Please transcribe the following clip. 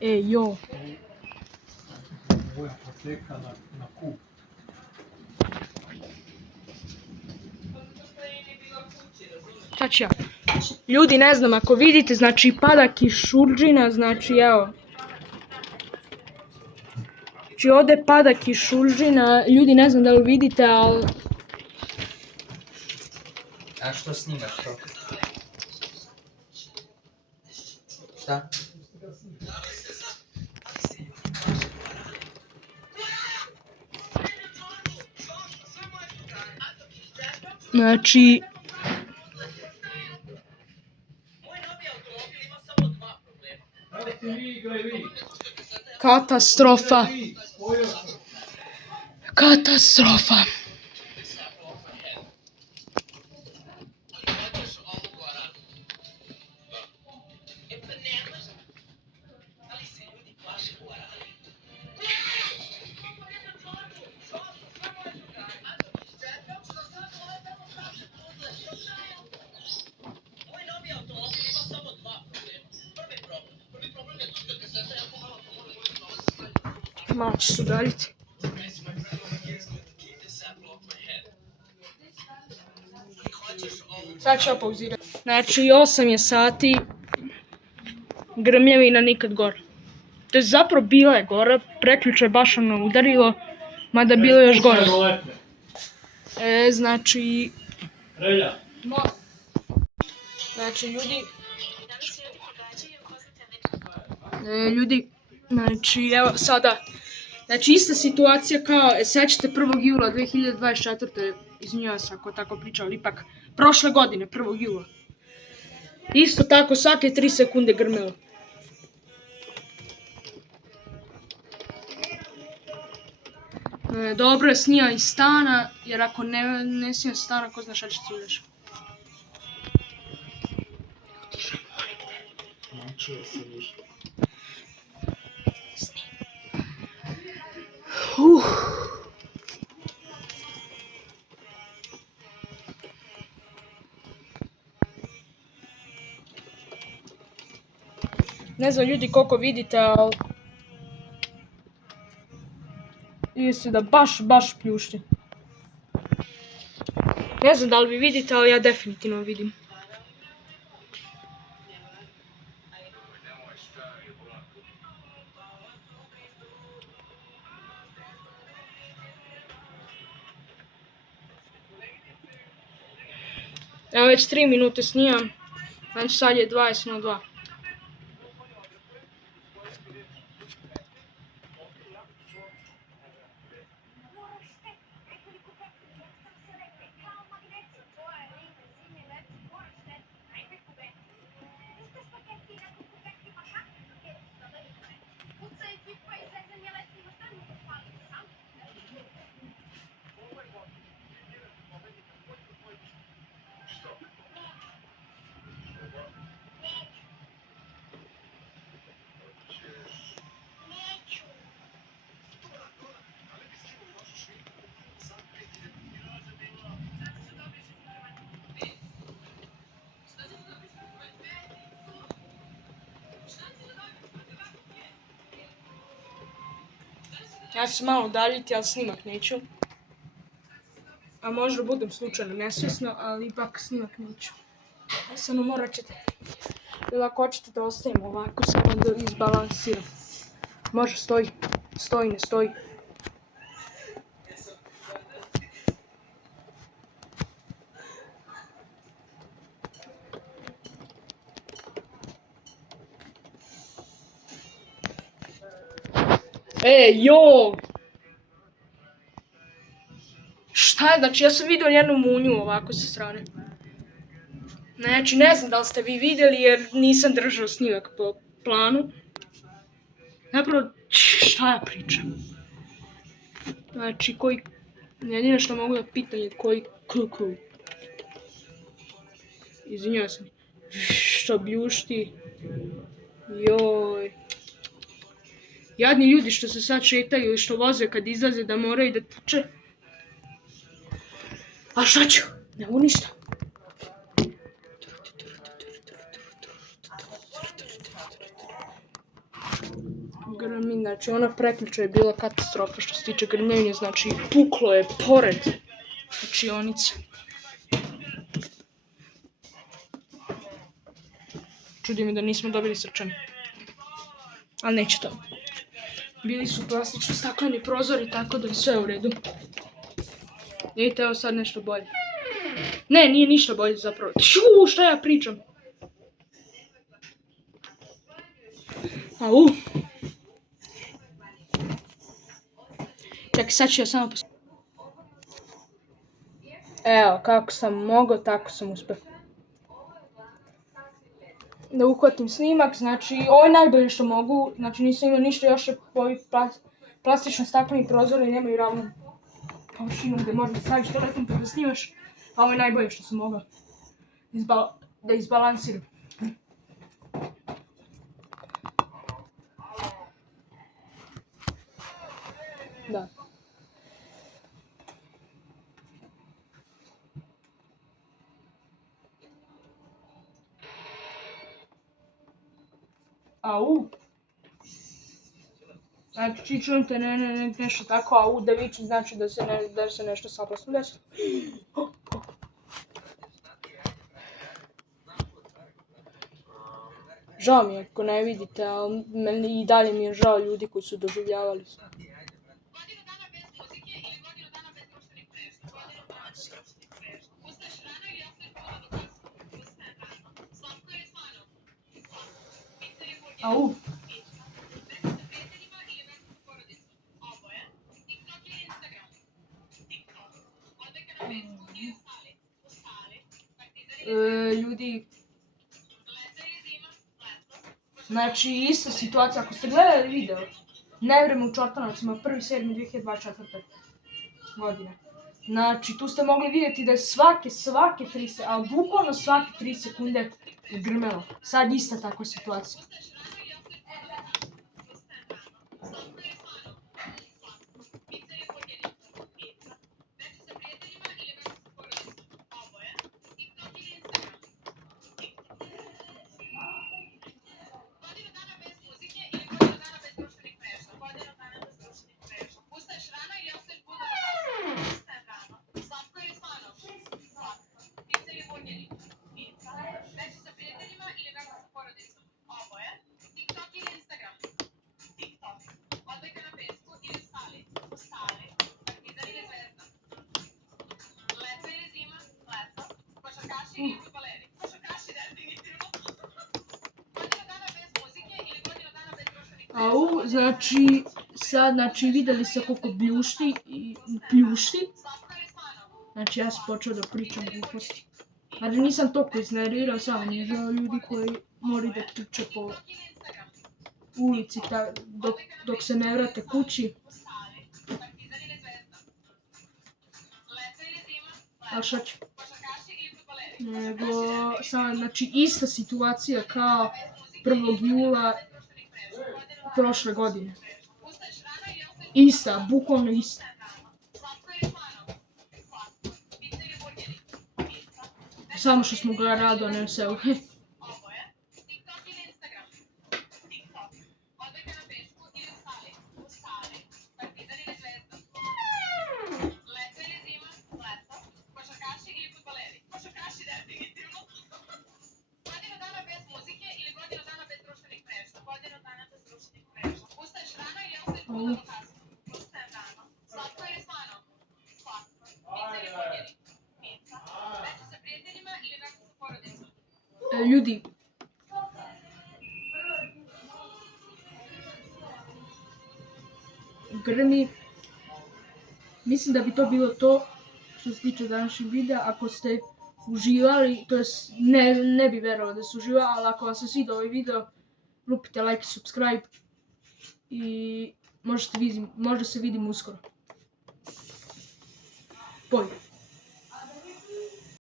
Jo. Ovo je apoteka na kup. Sad ću ja. Ljudi, ne znam, ako vidite, znači pada kišuldžina, znači evo. Znači ovdje pada kišuldžina, ljudi ne znam da li vidite, ali... A što snimaš to? Šta? Znači... Katastrofa. Katastrofa. Malo ću se udaljiti. Sad ću ja pauzirati. Znači 8 je sati. Grmljavina nikad gore. To je zapravo bila je gore. Prekjuče je baš ono udarilo. Mada bilo je još gore. Znači... Znači ljudi, znači evo sada, znači ista situacija kao, sećate 1. jula 2024. Izvinjavam se ako tako pričam, ali ipak prošle godine, 1. jula. Isto tako, svake 3 sekunde grmelo. Dobro je snija iz stana, jer ako ne snija iz stana, ko zna šta će se udeš. Ne čuje se ništa. Ne znam ljudi koliko vidite, ali... Vidi se da baš pljušti. Ne znam da li vi vidite, ali ja definitivno vidim. Evo već 3 minute snimam, znači sad je 20:02. Ja ću se malo udaljiti, ali snimak neću. A možda budem slučajno nesvjesno, ali ipak snimak neću. Samo morat ćete. Ili ako hoćete da ostavim ovako, samo da izbalansiram. Može, stoji. Stoji, ne stoji. Jo! Šta je, znači ja sam vidio jednu munju ovako sa strane. Znači ne znam da li ste vi vidjeli jer nisam držao snimak po planu. Zapravo, šta ja pričam? Znači jedino što mogu da pitam je koji kuku. Izvinjavam se. Što bljušti. Joj. Jadni ljudi što se sad šetaju ili što voze kad izlaze da moraju da trče. A šta ću? Ne mogu ništa. Grmi, znači ona prekjuče je bila katastrofa što se tiče grmenja, znači puklo je pored učionice. Čudi mi da nismo dobili srčane. Ali neće to. Bili su plastično stakleni prozori, tako da je sve u redu. Vidite, evo sad nešto bolje. Ne, nije ništa bolje zapravo. Šta ja pričam? Au. Čekaj, sad ću ja samo Evo, kako sam mogao, tako sam uspio. Da uhvatim snimak, znači ovo je najbolje što mogu, znači nisam imao ništa još, ovi plastično stakleni prozori nemaju ravnu površinu gdje možda staviš telefon pa da snimaš, a ovo je najbolje što sam mogao da izbalansiram. Da. Au. Znači, čujete nešto tako, au, da vičem, znači da se nešto saplasno desi. Žao mi je ako ne vidite, ali i dalje mi je žao ljudi koji su doživljavali sve. Au. Ljudi, znači ista situacija, ako ste gledali video Nevreme u Čortanovcima 1.7.2024. godine. Znači tu ste mogli vidjeti da je svake 3 ali bukvalno svake 3 sekunde grmelo. Sad ista takva situacija. Au, znači, sad, vidjeli ste koliko pljušti. Znači, ja sam počeo da pričam gluposti. Znači, nisam toliko iznervirao, samo mi je žao ljudi koji moraju da trče po ulici dok se ne vrate kući. A šta ću? Nego, znači, ista situacija kao 1. jula prošle godine. Ista, bukvalno ista. Samo što smo ga rado ne selu. Ljudi, grmi, mislim da bi to bilo to što se tiče današnjeg videa. Ako ste uživali, to jest ne bi verovao da se uživa, ali ako vam se svidio ovaj video, lupite like i subscribe i možda se vidimo uskoro. Boj.